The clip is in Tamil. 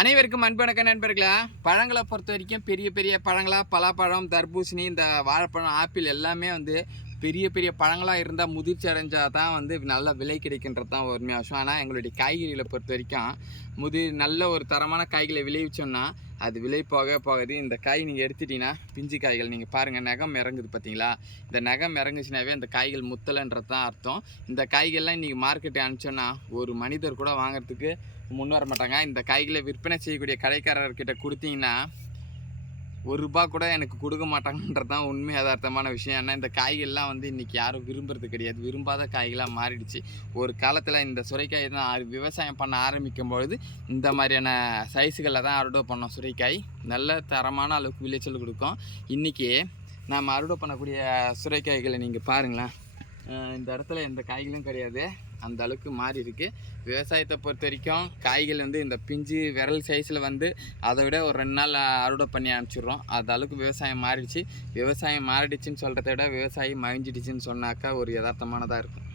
அனைவருக்கும் அன்பு நண்பர்களா. பழங்களை பொறுத்த வரைக்கும் பெரிய பெரிய பழங்களா, பலாப்பழம், தர்பூசணி, இந்த வாழைப்பழம், ஆப்பிள் எல்லாமே பெரிய பெரிய பழங்களாக இருந்தால் முதிர்ச்சி அடைஞ்சால் தான் நல்ல விலை கிடைக்கின்றது தான் உண்மையாக விஷயம். ஆனால் எங்களுடைய காய்கறிகளை பொறுத்த வரைக்கும் நல்ல ஒரு தரமான காய்களை விளைவிச்சோன்னா அது விலை போகுது. இந்த காய் நீங்கள் எடுத்துட்டிங்கன்னா பிஞ்சு காய்கள் நீங்கள் பாருங்கள், நகம் இறங்குது பார்த்தீங்களா? இந்த நகம் இறங்குச்சுனாவே அந்த காய்கள் முத்தலைன்றது தான் அர்த்தம். இந்த காய்கள்லாம் இன்றைக்கி மார்க்கெட்டை அனுப்பிச்சோன்னா ஒரு மனிதர் கூட வாங்கிறதுக்கு முன் வர மாட்டாங்க. இந்த காய்களை விற்பனை செய்யக்கூடிய கடைக்காரர்கிட்ட கொடுத்தீங்கன்னா ₹1 கூட எனக்கு கொடுக்க மாட்டாங்கன்றது தான் உண்மை யதார்த்தமான விஷயம். ஏன்னா இந்த காய்கள்லாம் இன்றைக்கி யாரும் விரும்புறது கிடையாது, விரும்பாத காய்களாக மாறிடுச்சு. ஒரு காலத்தில் இந்த சுரைக்காய் தான் விவசாயம் பண்ண ஆரம்பிக்கும் பொழுது இந்த மாதிரியான சைஸுகளில் தான் அறுவடை பண்ணோம். சுரைக்காய் நல்ல தரமான அளவுக்கு விளைச்சல் கொடுக்கும். இன்றைக்கி நாம் அறுவடை பண்ணக்கூடிய சுரைக்காய்களை நீங்கள் பாருங்களேன், இந்த இடத்துல எந்த காய்களும் கிடையாது, அந்த அளவுக்கு மாறி இருக்குது. விவசாயத்தை பொறுத்த வரைக்கும் காய்கள் இந்த பிஞ்சு விரல் சைஸில் அதை விட ஒரு 2 நாள் அறுவடை பண்ணி அனுப்பிச்சிடுறோம். அந்த அளவுக்கு விவசாயம் மாறிடுச்சு. விவசாயம் மாறிடுச்சுன்னு சொல்கிறத விட விவசாயி மழிஞ்சிடுச்சுன்னு சொன்னாக்கா ஒரு யதார்த்தமானதாக இருக்கும்.